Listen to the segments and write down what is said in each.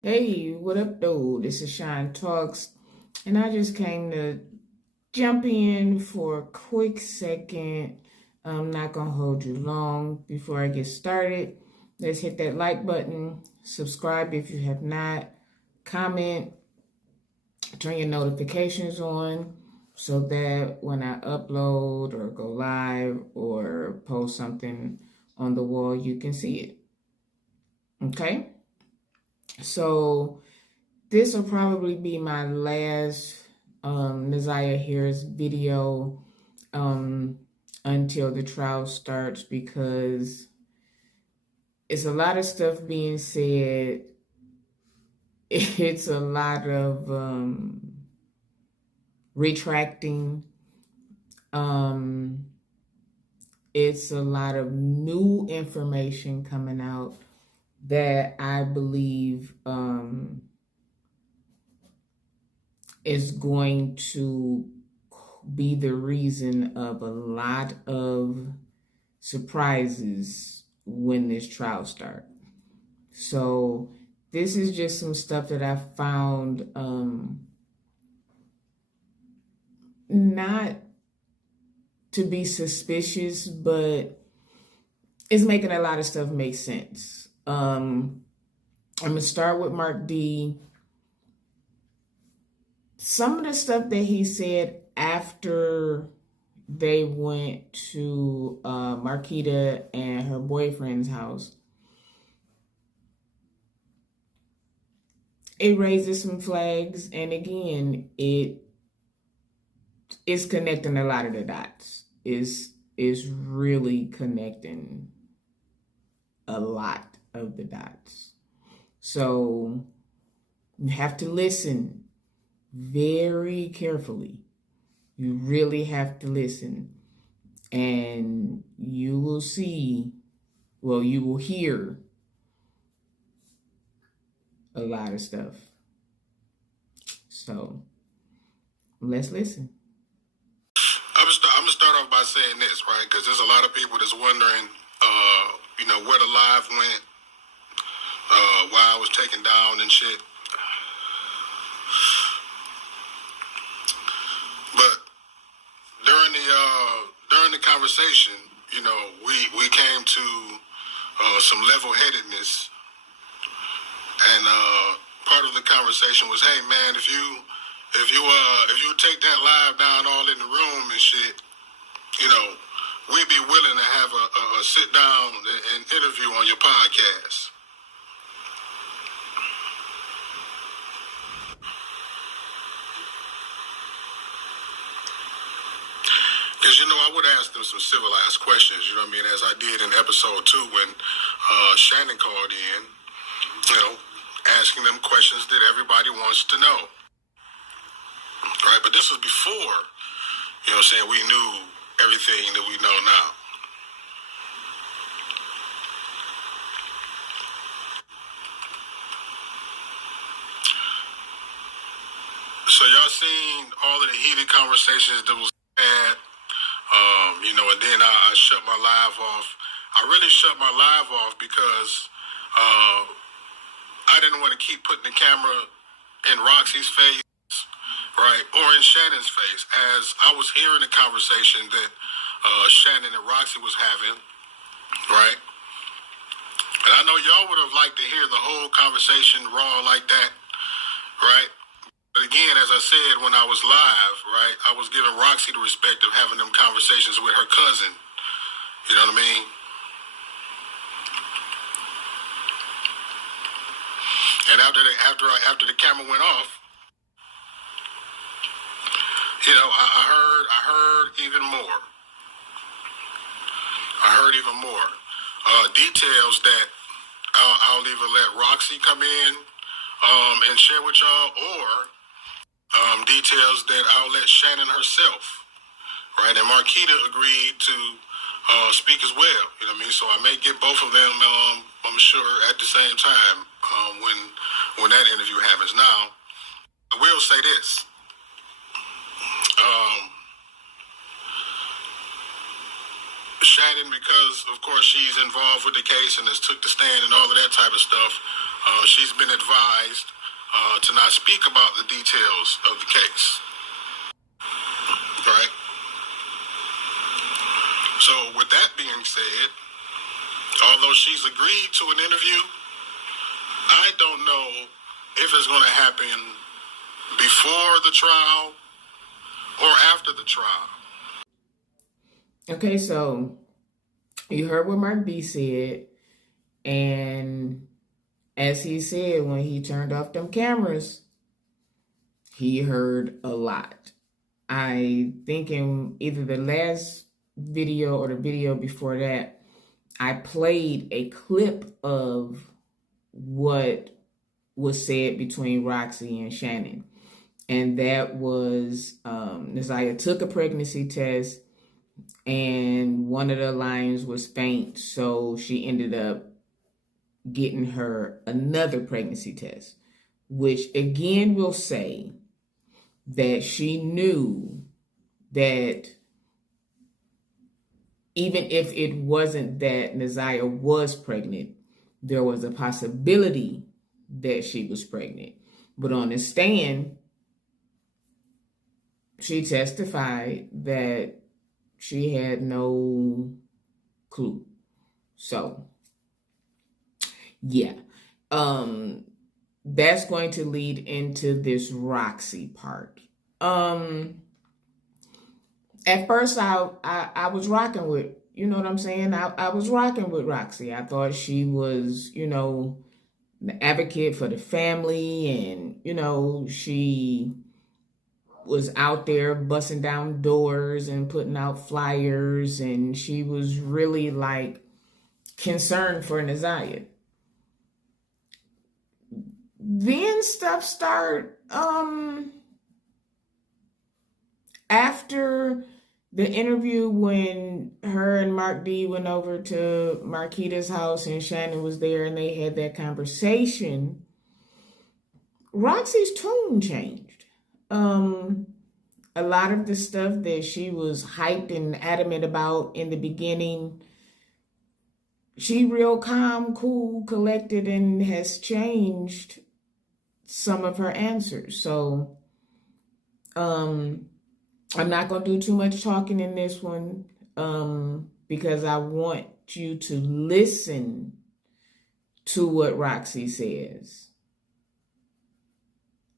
Hey, what up, though? This is Shine Talks, and I just came to jump in for a quick second. I'm not gonna hold you long. Before I get started, let's hit that like button, subscribe if you have not, comment, turn your notifications on so that when I upload or go live or post something on the wall, you can see it. Okay? So, this will probably be my last Nasiah Harris video until the trial starts, because it's a lot of stuff being said. It's a lot of retracting. Um, it's a lot of new information coming out that I believe is going to be the reason of a lot of surprises when this trial starts. So this is just some stuff that I found not to be suspicious, but it's making a lot of stuff make sense. I'm gonna start with MarcD. Some of the stuff that he said after they went to Marquita and her boyfriend's house, it raises some flags, and again, it is connecting a lot of the dots. Is really connecting a lot of the dots. So you have to listen very carefully. You really have to listen, and you will see, well, you will hear a lot of stuff. So let's listen. I'm gonna start off by saying this, right? Because there's a lot of people that's wondering, where the live went, why I was taken down and shit. But during the conversation, we came to some level-headedness, and part of the conversation was, hey man, if you take that live down all in the room and shit, we'd be willing to have a sit down and interview on your podcast. Because, I would ask them some civilized questions, as I did in episode 2 when Shannon called in, asking them questions that everybody wants to know. Right? But this was before, we knew everything that we know now. So y'all seen all of the heated conversations that was had, and then I shut my live off. I really shut my live off because I didn't want to keep putting the camera in Roxy's face, right, or in Shannon's face, as I was hearing the conversation that Shannon and Roxy was having, right? And I know y'all would have liked to hear the whole conversation raw like that, right? But again, as I said when I was live, right, I was giving Roxy the respect of having them conversations with her cousin. You know what I mean? And after the camera went off, I heard even more. Details that I'll either let Roxy come in and share with y'all, or details that I'll let Shannon herself, right? And Marquita agreed to speak as well. You know what I mean? So I may get both of them, I'm sure, at the same time when that interview happens. Now, I will say this. Shannon, because of course she's involved with the case and has took the stand and all of that type of stuff, She's been advised to not speak about the details of the case. Right? So with that being said, although she's agreed to an interview, I don't know if it's going to happen before the trial or after the trial. Okay, so you heard what MarcD said, and as he said, when he turned off them cameras, he heard a lot. I think in either the last video or the video before that, I played a clip of what was said between Roxy and Shannon. And that was Neziah took a pregnancy test, and one of the lines was faint, so she ended up getting her another pregnancy test, which again will say that she knew that even if it wasn't that Neziah was pregnant, there was a possibility that she was pregnant. But on the stand, she testified that she had no clue. So, yeah. That's going to lead into this Roxy part. At first I was rocking with, you know what I'm saying? I was rocking with Roxy. I thought she was, the advocate for the family, and, she was out there busting down doors and putting out flyers, and she was really like concerned for Neziah. Then stuff started after the interview, when her and MarcD went over to Marquita's house and Shannon was there and they had that conversation. Roxy's tone changed. A lot of the stuff that she was hyped and adamant about in the beginning, she real calm, cool, collected, and has changed some of her answers. So I'm not going to do too much talking in this one because I want you to listen to what Roxy says.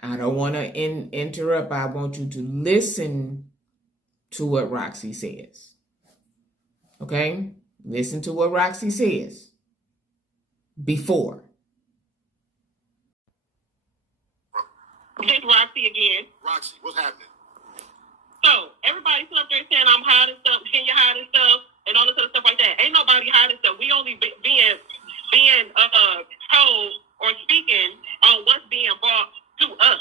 I don't want to interrupt. I want you to listen to what Roxy says. Okay? Listen to what Roxy says before. This Roxy again. Roxy, what's happening? So, everybody's sitting up there saying I'm hiding stuff, Kenya hiding stuff, and all this other stuff like that. Ain't nobody hiding stuff. We only being told or speaking on what's being brought to us.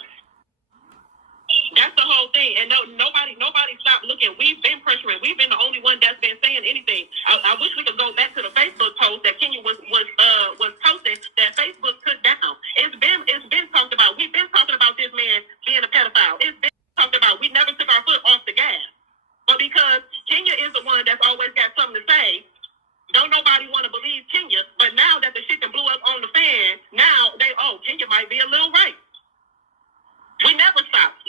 That's the whole thing. And nobody stopped looking. We've been pressuring. We've been the only one that's been saying anything. I wish we could go back to the Facebook post that Kenya was posting that Facebook took down. It's been talked about. We've been talking about this man being a pedophile. It's been talked about. We never took our foot off the gas. But because Kenya is the one that's always got something to say, don't nobody want to believe Kenya. But now that the shit that blew up on the fan, now Kenya might be a little right. We never stopped.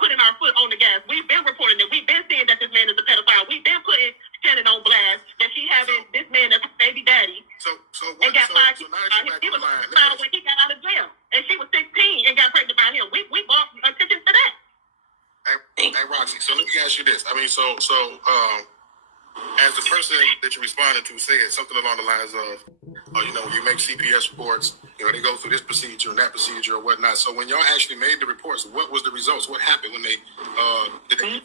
Putting our foot on the gas. We've been reporting it. We've been saying that this man is a pedophile. We've been putting Shannon on blast that she having this man as her baby daddy. So and now got five that kids. you're back He on was the line, found when he got out of jail, and she was 16 and got pregnant by him. We brought attention to that. Hey, Roxy, so let me ask you this. I mean, as the person that you responded to said something along the lines of, you make CPS reports, they go through this procedure and that procedure or whatnot. So when y'all actually made the reports, what was the results? What happened when they did they?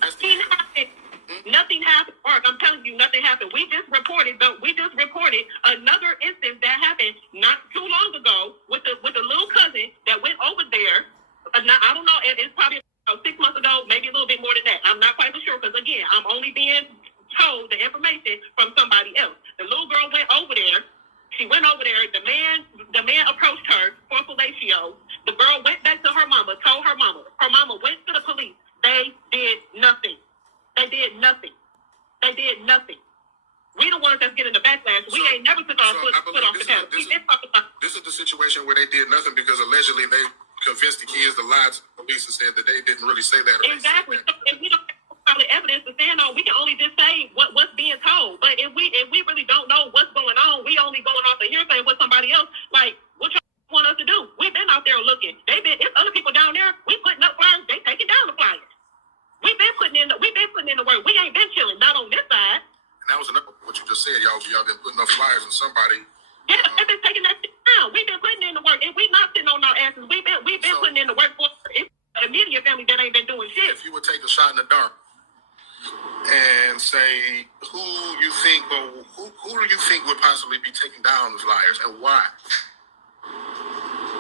Nothing happened, Mark. I'm telling you, nothing happened. We just reported another instance that happened not too long ago with the little cousin that went over there. I don't know. It's probably about 6 months ago, maybe a little bit more than that. I'm not quite sure because again, I'm only being told the information from somebody else. The little girl went over there. She went over there. The man approached her for fellatio. The girl went back to her mama, told her mama. Her mama went to the police. They did nothing. We the ones that's getting the backlash. We ain't never took our foot off the pedal. This is the situation they did nothing because allegedly they convinced the kids to lie to the police and said that they didn't really say that. Exactly. So if we don't have solid evidence to stand on, we can only just say what's being told. But if we really don't know what's going on, we only going off the hearsay with somebody else. Like, what y'all want us to do? We've been out there looking. It's other people down there. We putting up flyers. They taking down the flyers. We've been putting in the work. We ain't been chilling. Not on this side. And that was another what you just said. Y'all been putting up flyers and somebody. Yeah, they've been taking that shit down. We've been putting in the work, and we not sitting on our asses. We've been putting in the work for the immediate family that ain't been doing shit. If you would take a shot in the dark and say who do you think would possibly be taking down the flyers and why?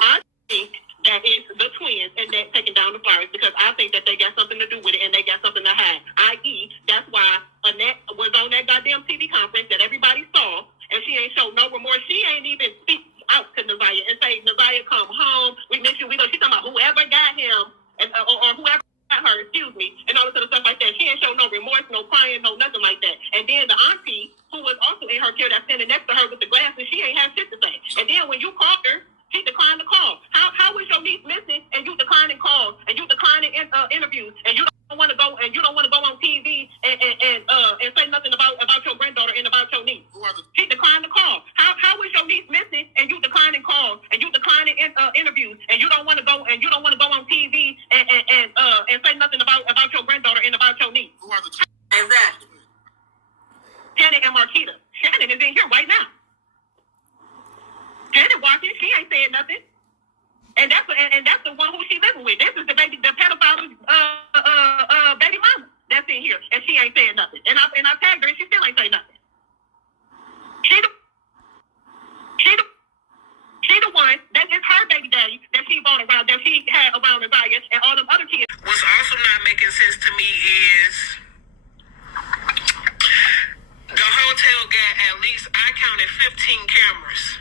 I think that it's the twins and they're taking down the flyers because I think that they got something to do with it and they got something to hide. I.e., that's why Annette was on that goddamn TV conference that everybody saw, and she ain't show no remorse. She ain't even speak out to Nevaeh and say, Nevaeh, come home. We miss you. We know. She's talking about whoever got him or whoever got her, excuse me, and all this other stuff like that. She ain't show no remorse, no crying, no nothing like that. And then the auntie, who was also in her chair that's standing next to her with the glasses, she ain't have shit to say. And then when you called her, she declined the call. How is your niece missing and you declining calls and you declining interviews and you don't want to go on TV and say nothing about your granddaughter and about your niece? She declined the call. How is your niece missing and you declining calls and you declining interviews and you don't want to go on TV and say nothing about your granddaughter and about your niece? Who are the Exactly. Shannon and Marquita. Shannon is in here right now. Janet watching, she ain't saying nothing, and that's the one who she living with. This is the pedophile baby mama that's in here, and she ain't saying nothing. And I tagged her, and she still ain't saying nothing. She the one that is her baby daddy that she bought around, that she had around Nevaeh and all them other kids. What's also not making sense to me is the hotel got at least, I counted 15 cameras.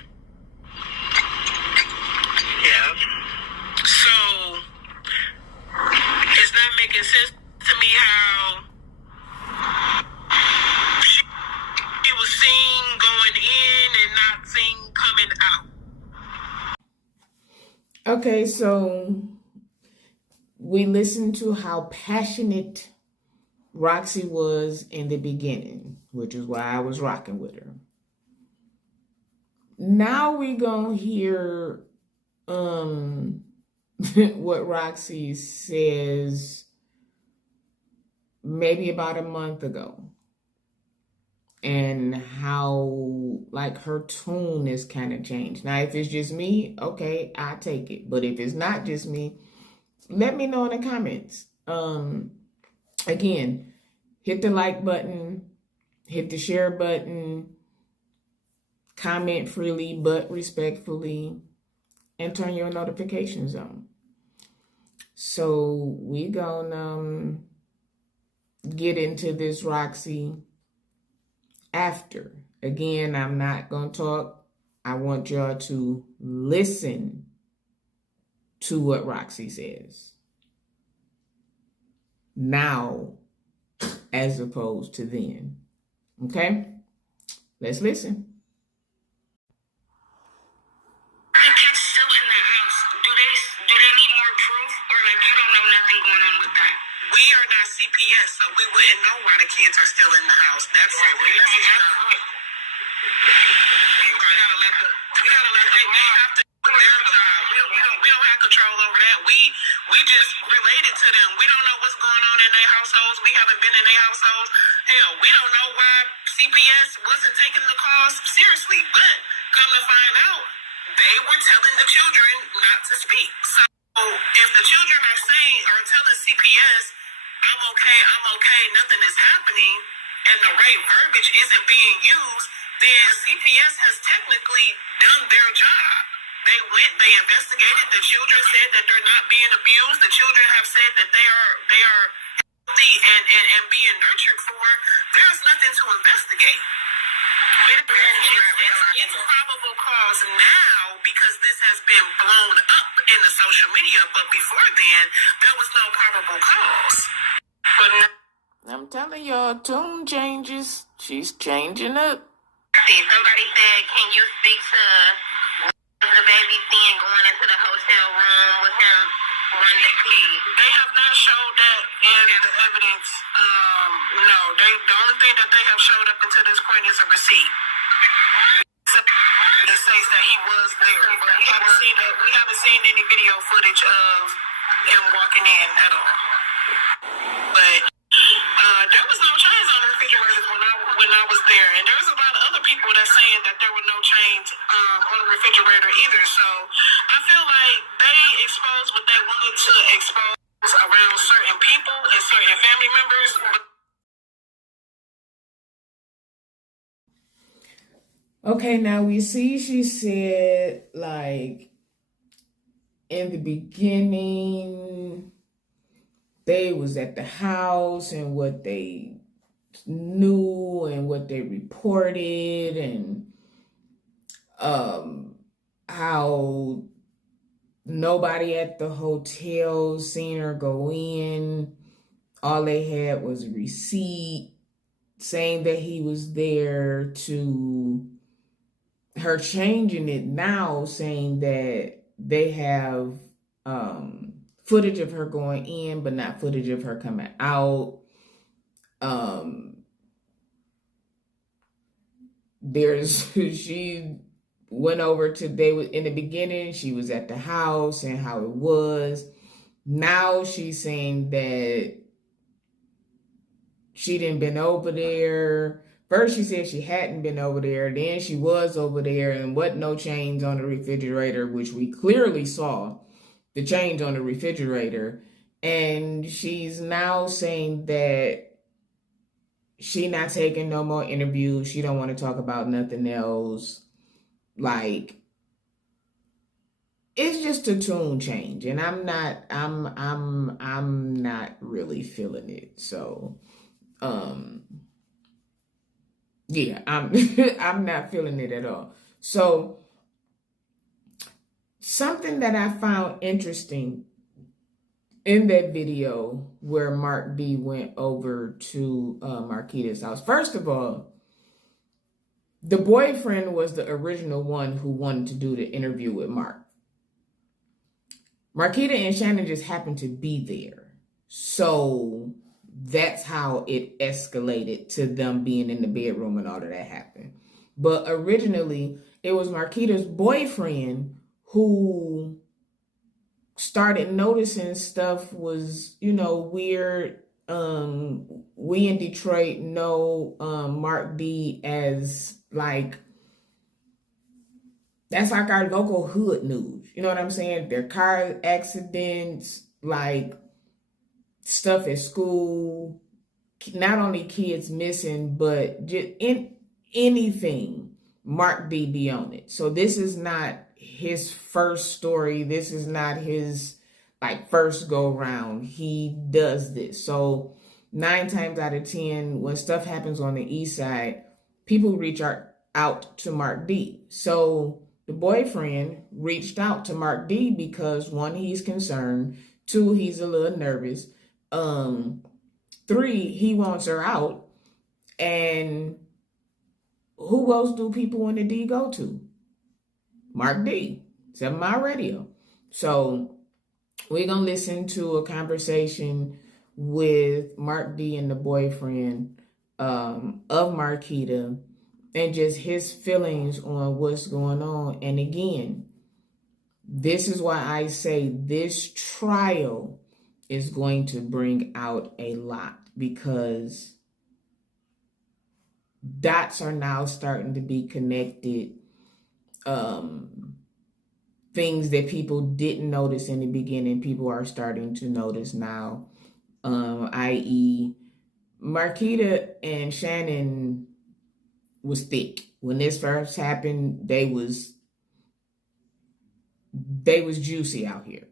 Yeah. So it's not making sense to me how she was seen going in and not seen coming out. Okay, so we listened to how passionate Roxy was in the beginning, which is why I was rocking with her. Now we gonna hear what Roxy says maybe about a month ago, and how like her tone is kind of changed. Now, if it's just me, okay, I take it. But if it's not just me, let me know in the comments. Again, hit the like button, hit the share button, comment freely but respectfully, and turn your notifications on. So we gonna get into this Roxy after. Again, I'm not gonna talk. I want y'all to listen to what Roxy says now as opposed to then. Okay? Let's listen. CPS, so we wouldn't know why the kids are still in the house. That's right. We gotta let they have to do their job. We don't have control over that. We just related to them. We don't know what's going on in their households. We haven't been in their households. Hell, we don't know why CPS wasn't taking the calls seriously. But come to find out, they were telling the children not to speak. So if the children are telling CPS, I'm okay, nothing is happening, and the right verbiage isn't being used, then CPS has technically done their job. They investigated, the children said that they're not being abused, the children have said that they are healthy and being nurtured for. There's nothing to investigate. It's probable cause now because this has been blown up in the social media, but before then, there was no probable cause. I'm telling y'all, tune changes. She's changing up. Somebody said, can you speak to the baby seeing being going into the hotel room with him running the key. They have not showed that in the evidence. No, the only thing that they have showed up until this point is a receipt. That says that he was there, but we haven't seen any video footage of him walking in at all. But there was no chains on the refrigerators when I was there, and there was a lot of other people that saying that there were no chains on the refrigerator either. So I feel like they exposed what they wanted to expose around certain people and certain family members. Okay, now we see she said, like, in the beginning, they was at the house and what they knew and what they reported, and how nobody at the hotel seen her go in. All they had was a receipt saying that he was there, to her changing it now, saying that they have footage of her going in, but not footage of her coming out. She went over to, in the beginning, she was at the house and how it was. Now she's saying that she didn't been over there. First she said she hadn't been over there, then she was over there and wasn't no chains on the refrigerator, which we clearly saw the chains on the refrigerator. And she's now saying that she not taking no more interviews. She don't want to talk about nothing else. Like, it's just a tune change, and I'm not really feeling it. So, yeah, I'm not feeling it at all. So, something that I found interesting in that video where MarcD went over to Marquita's house. First of all, the boyfriend was the original one who wanted to do the interview with Mark. Marquita and Shannon just happened to be there. So that's how it escalated to them being in the bedroom and all of that happened. But originally, it was Marquita's boyfriend who started noticing stuff was, weird. We in Detroit know MarcD as, like, that's like our local hood news. You know what I'm saying? Their car accidents, like stuff at school, not only kids missing, but just in anything, MarcD be on it. So this is not his first story. This is not his first go round. He does this. So 9 times out of 10, when stuff happens on the east side, people reach out to MarcD. So the boyfriend reached out to MarcD because 1, he's concerned. 2, he's a little nervous. 3, he wants her out. And who else do people in the D go to? MarcD, 7 Mile Radio. So we're going to listen to a conversation with MarcD and the boyfriend of Marquita, and just his feelings on what's going on. And again, this is why I say this trial is going to bring out a lot, because dots are now starting to be connected. Things that people didn't notice in the beginning, people are starting to notice now. I.e., Marquita and Shannon was thick. When this first happened, they was juicy out here.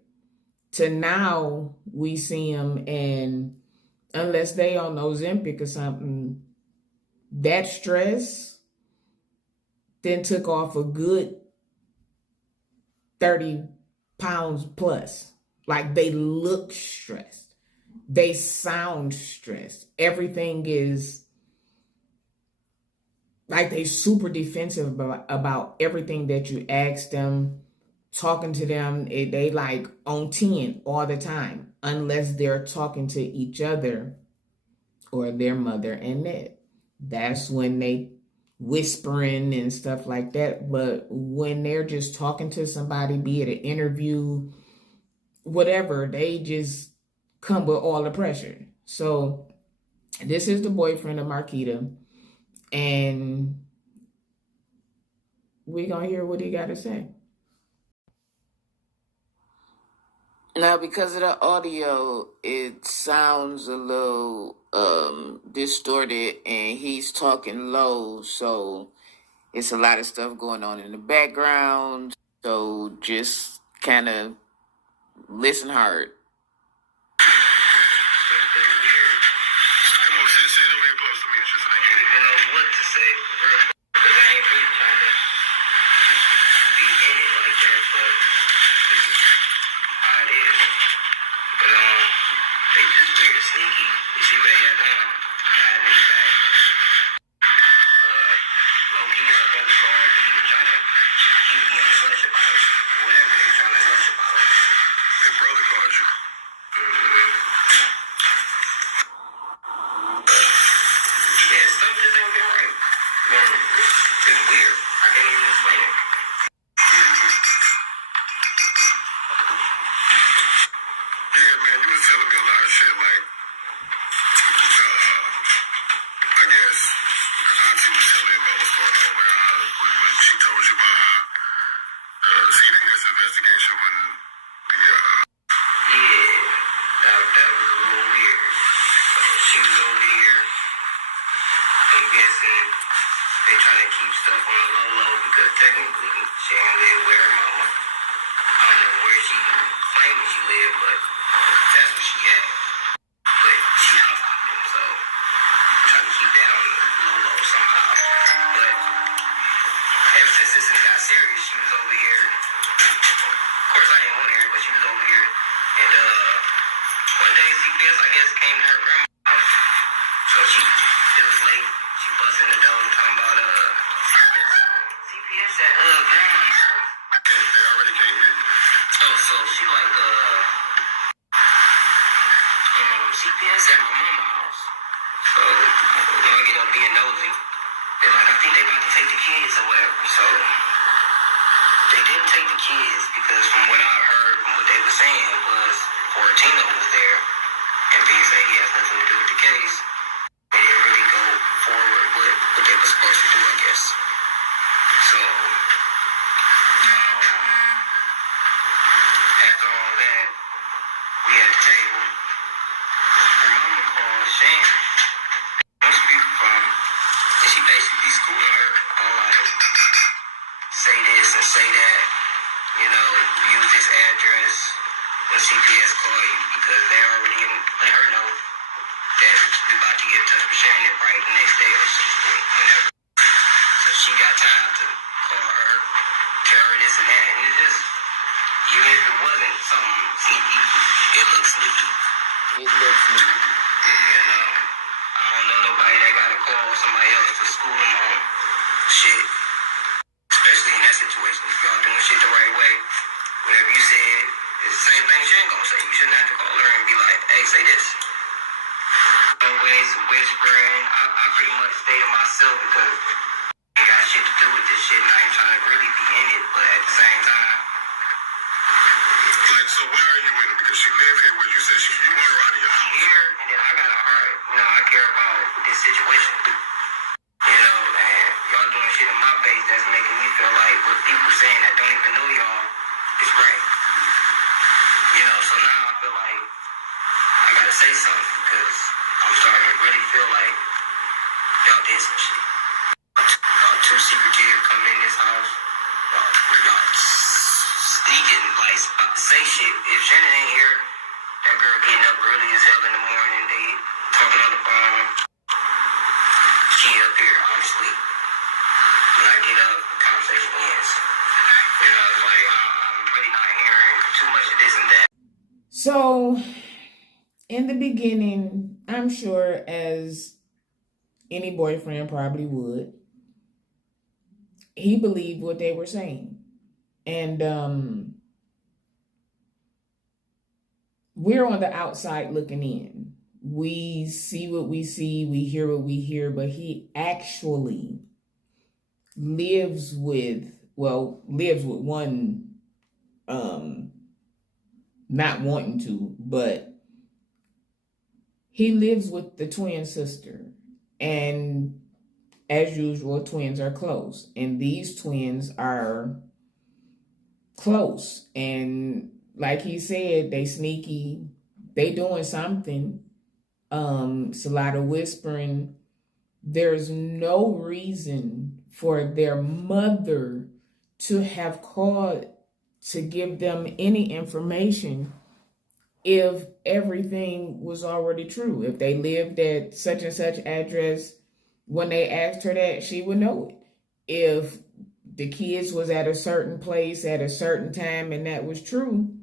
To now, we see them, and unless they on Ozempic or something, that stress then took off a good 30 pounds plus. Like, they look stressed. They sound stressed. Everything is like they super defensive about everything that you ask them. talking to them, they like on 10 all the time, unless they're talking to each other or their mother and Ned. That's when they whispering and stuff like that. But when they're just talking to somebody, be it an interview, whatever, they just come with all the pressure. So this is the boyfriend of Marquita, and we're gonna hear what he got to say. Now, because of the audio, it sounds a little distorted, and he's talking low, so it's a lot of stuff going on in the background. So just kind of listen hard. Come on, sit over here close to me. It's just, I don't even know what to say. Because I ain't really trying to be in it like that, but this is how it is. But they just weird, sneaky. You see what they got done? I had me back. Low key, my brother called me and trying to keep me on hush about whatever they trying to hush about. Your brother called you. Yeah, stuff just ain't been right. Man, it's weird. I can't even explain it. Yeah, man, you was telling me a lot of shit, like, I guess, Auntie was telling me about what's going on with, when she told you about how, CPS investigation when the, yeah, that was a little weird. So she was over here, I'm guessing they trying to keep stuff on the low because technically she ain't live with her mama. I don't know where she claiming she lived, but that's where she at. But she house hopping, so trying to keep that on the low somehow. But ever since this thing got serious, she was over here. Of course, I didn't want to hear it, but she was over here. And one day CPS, I guess, came to her grandma's house. So it was late. She busted the door talking about CPS at grandma's house. They already came here. Oh, so she like CPS at my mama's house. So I get up being nosy. They're like, I think they about to take the kids or whatever. So they didn't take the kids because from what I heard, from what they were saying was Fortino was there, and B said he has nothing to do with the case. They didn't really go forward with what they were supposed to do, I guess. So after all that, we had the table. Her mama called Shan on speakerphone, and she basically schooling her on like, say this and say that, you know, use this address when CPS call you because they already let her know that we about to get in touch with Shannon right the next day or something, whenever. So she got time to call her, tell her this and that, and it just, even if it wasn't something sneaky, it looks sneaky. It looks sneaky. And I don't know nobody that got to call somebody else to school them on shit. Especially in that situation. If y'all doing shit the right way, whatever you said, it's the same thing Shane gonna say. You shouldn't have to call her and be like, hey, say this. Always whispering. I pretty much stay to myself because I ain't got shit to do with this shit and I ain't trying to really be in it, but at the same time. Like, so why are you in it? Because she live here with you. Said you want her out of your house. Here, and then I got a heart. You know, I care about this situation. You know, and y'all doing shit in my face that's making me feel like what people saying that don't even know y'all is right. You know, so now I feel like I gotta say something because I'm starting to really feel like y'all did some shit. Y'all too secretive coming in this house. Y'all sneaking, like, say shit. If Shannon ain't here, that girl getting up early as hell in the morning, they talking on the phone. She up here, obviously. When I get up, the conversation ends. You know, it's like, I'm really not hearing too much of this and that. So, in the beginning, I'm sure as any boyfriend probably would, he believed what they were saying. And we're on the outside looking in. We see what we see, we hear what we hear, but he actually lives with one, not wanting to, but he lives with the twin sister. And as usual, twins are close. And these twins are close. And like he said, they sneaky, they doing something. It's a lot of whispering. There's no reason for their mother to have called to give them any information if everything was already true. If they lived at such and such address, when they asked her that, she would know it. If the kids was at a certain place at a certain time and that was true,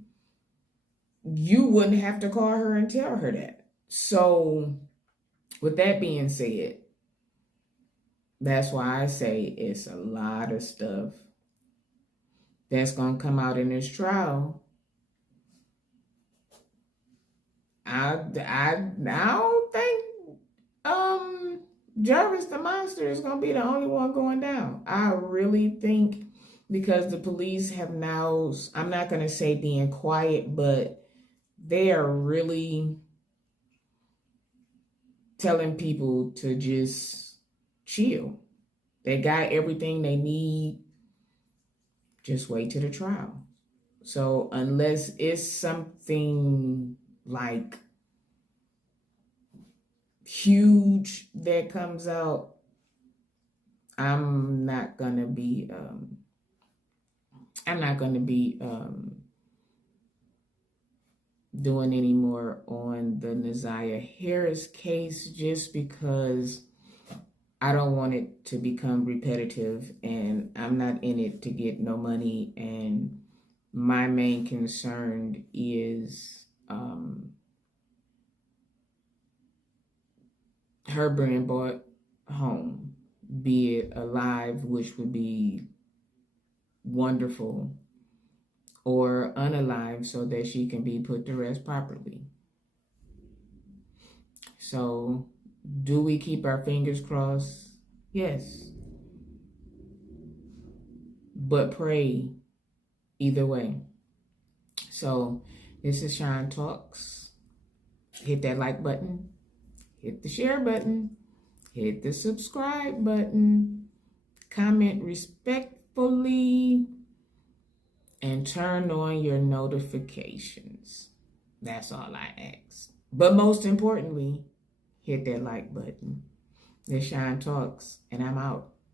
you wouldn't have to call her and tell her that. So with that being said, that's why I say it's a lot of stuff that's going to come out in this trial. I don't think Jarvis the Monster is going to be the only one going down. I really think, because the police have now, I'm not going to say being quiet, but they are really telling people to just chill. They got everything they need. Just wait till the trial. So unless it's something like huge that comes out, I'm not gonna be doing any more on the Naziah Harris case, just because I don't want it to become repetitive, and I'm not in it to get no money. And my main concern is her being brought home, be it alive, which would be wonderful, or unalive, so that she can be put to rest properly. So, do we keep our fingers crossed? Yes. But pray either way. So, this is Shine Talks. Hit that like button. Hit the share button. Hit the subscribe button. Comment respectfully. And turn on your notifications. That's all I ask. But most importantly, hit that like button. This Shine Talks, and I'm out.